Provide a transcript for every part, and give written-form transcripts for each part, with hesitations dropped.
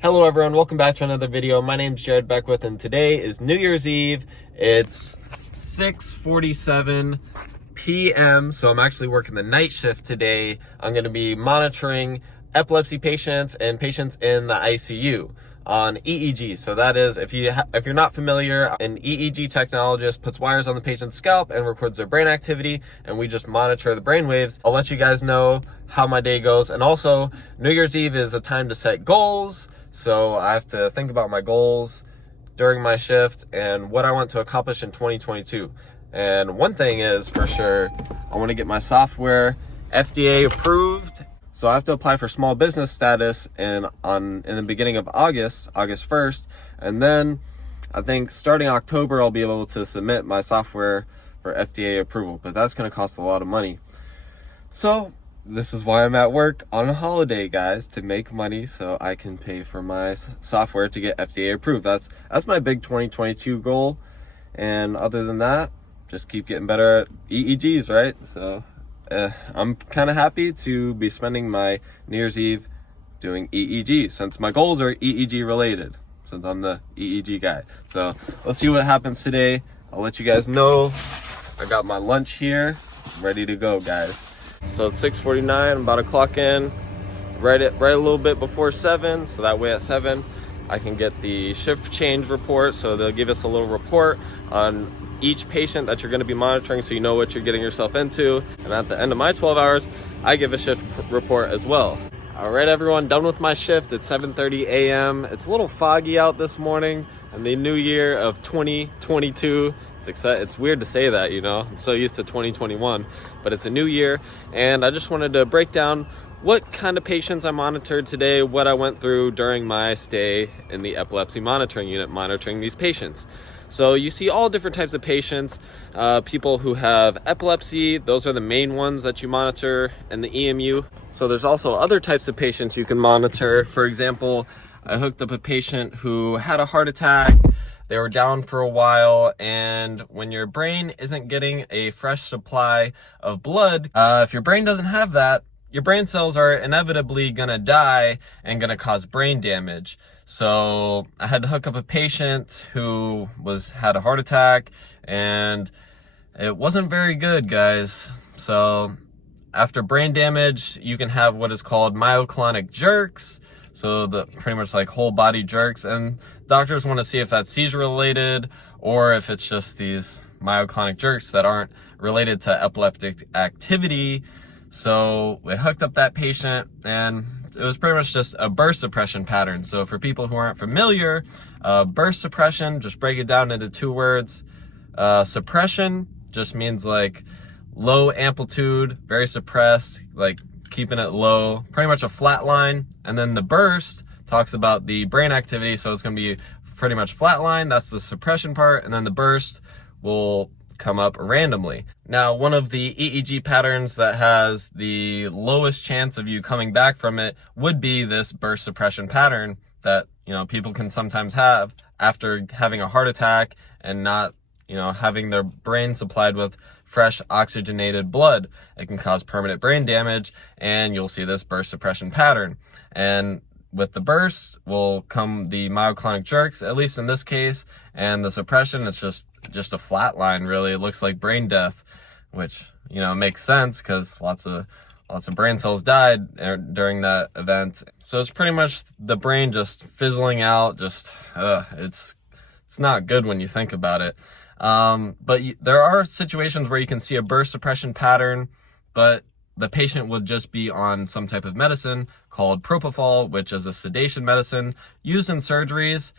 Hello everyone, welcome back to another video. My name's Beckwith and today is New Year's Eve. It's 6:47 p.m. so I'm actually working the night shift today. I'm going to be monitoring epilepsy patients and patients in the ICU on EEG. So that is, if you're not familiar, an EEG technologist puts wires on the patient's scalp and records their brain activity, and we just monitor the brain waves. I'll let you guys know how my day goes. And also, New Year's Eve is a time to set goals. So I have to think about my goals during my shift and what I want to accomplish in 2022. And one thing is for sure, I want to get my software FDA approved. So I have to apply for small business status in the beginning of August 1st. And then I think starting October, I'll be able to submit my software for FDA approval, but that's going to cost a lot of money. So this is why I'm at work on a holiday, guys, to make money so I can pay for my software to get FDA approved. That's my big 2022 goal. And other than that, just keep getting better at EEGs, right? So I'm kind of happy to be spending my New Year's Eve doing EEG, since my goals are EEG related, since I'm the EEG guy. So let's see what happens today. I'll let you guys know. I got my lunch here, ready to go, guys. So it's 6:49, I'm about to clock in right a little bit before 7, so that way at 7 I can get the shift change report. So they'll give us a little report on each patient that you're going to be monitoring, so you know what you're getting yourself into. And at the end of my 12 hours, I give a shift report as well. All right, everyone, done with my shift. It's 7:30 a.m. It's a little foggy out this morning, and the new year of 2022. It's weird to say that, you know, I'm so used to 2021, but it's a new year. And I just wanted to break down what kind of patients I monitored today, what I went through during my stay in the epilepsy monitoring unit, monitoring these patients. So you see all different types of patients, people who have epilepsy. Those are the main ones that you monitor in the EMU. So there's also other types of patients you can monitor. For example, I hooked up a patient who had a heart attack. They were down for a while, and when your brain isn't getting a fresh supply of blood, if your brain doesn't have that, your brain cells are inevitably gonna die and gonna cause brain damage. So I had to hook up a patient who had a heart attack, and it wasn't very good, guys. So after brain damage, you can have what is called myoclonic jerks. So pretty much like whole body jerks, and doctors want to see if that's seizure related or if it's just these myoclonic jerks that aren't related to epileptic activity. So we hooked up that patient, and it was pretty much just a burst suppression pattern. So for people who aren't familiar, burst suppression, just break it down into two words. Suppression just means like low amplitude, very suppressed, like keeping it low, pretty much a flat line. And then the burst talks about the brain activity, so it's going to be pretty much flat line. That's the suppression part, and then the burst will come up randomly. Now, one of the EEG patterns that has the lowest chance of you coming back from it would be this burst suppression pattern that, you know, people can sometimes have after having a heart attack and not, you know, having their brain supplied with fresh oxygenated blood. It can cause permanent brain damage, and you'll see this burst suppression pattern. And with the burst will come the myoclonic jerks, at least in this case, and the suppression is just a flat line, really. It looks like brain death, which, you know, makes sense because lots of brain cells died during that event. So it's pretty much the brain just fizzling out. It's not good when you think about it. But there are situations where you can see a burst suppression pattern, but the patient would just be on some type of medicine called propofol, which is a sedation medicine used in surgeries.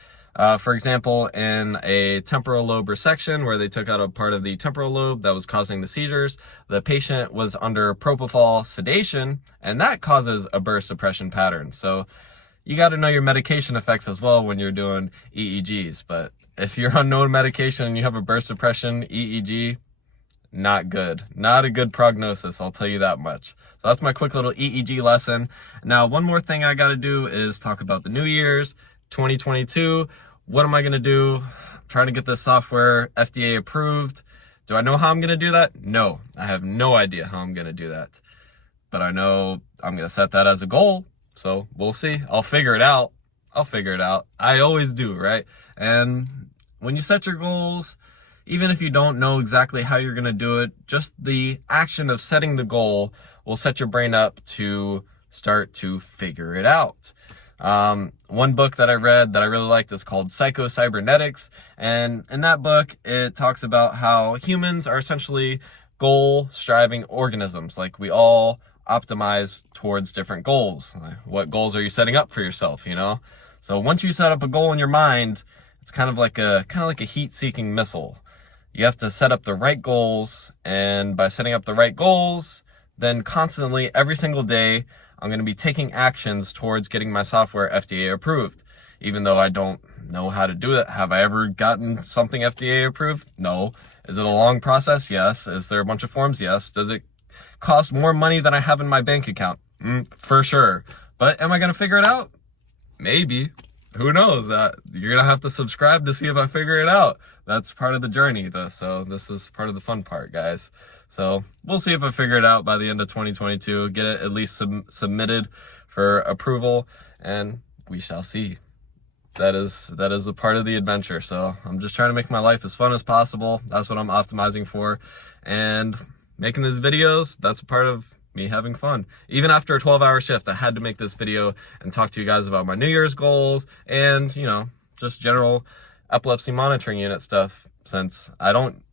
For example, in a temporal lobe resection where they took out a part of the temporal lobe that was causing the seizures, the patient was under propofol sedation, and that causes a burst suppression pattern. So you got to know your medication effects as well when you're doing EEGs. But if you're on no medication and you have a burst suppression EEG, not good. Not a good prognosis, I'll tell you that much. So that's my quick little EEG lesson. Now, one more thing I got to do is talk about the New Year's 2022. What am I going to do? I'm trying to get this software FDA approved. Do I know how I'm going to do that? No, I have no idea how I'm going to do that. But I know I'm going to set that as a goal. So we'll see. I'll figure it out. I'll figure it out. I always do, right? And when you set your goals, even if you don't know exactly how you're going to do it, just the action of setting the goal will set your brain up to start to figure it out. One book that I read that I really liked is called Psycho-Cybernetics. And in that book, it talks about how humans are essentially goal-striving organisms. Like, we all optimize towards different goals. What goals are you setting up for yourself, you know? So once you set up a goal in your mind, it's kind of like a heat-seeking missile. You have to set up the right goals, and by setting up the right goals, then constantly, every single day, I'm going to be taking actions towards getting my software FDA approved. Even though I don't know how to do it. Have I ever gotten something FDA approved? No. Is it a long process? Yes. Is there a bunch of forms? Yes. Does it cost more money than I have in my bank account? For sure. But am I going to figure it out? Maybe. Who knows? You're going to have to subscribe to see if I figure it out. That's part of the journey, though. So this is part of the fun part, guys. So we'll see if I figure it out by the end of 2022, get it at least submitted for approval, and we shall see. That is a part of the adventure. So I'm just trying to make my life as fun as possible. That's what I'm optimizing for. And making these videos, that's a part of me having fun. Even after a 12-hour shift, I had to make this video and talk to you guys about my New Year's goals and, you know, just general epilepsy monitoring unit stuff, since I don't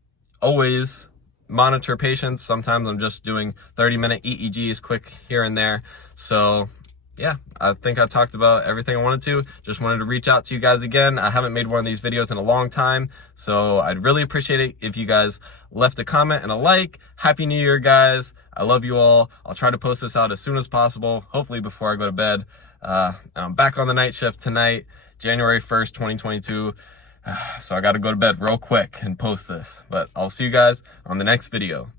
always monitor patients. Sometimes I'm just doing 30-minute EEGs quick here and there. So yeah, I think I talked about everything I wanted to. Just wanted to reach out to you guys again. I haven't made one of these videos in a long time, so I'd really appreciate it if you guys left a comment and a like. Happy New Year, guys. I love you all. I'll try to post this out as soon as possible, hopefully before I go to bed. I'm back on the night shift tonight, January 1st, 2022. So I got to go to bed real quick and post this. But I'll see you guys on the next video.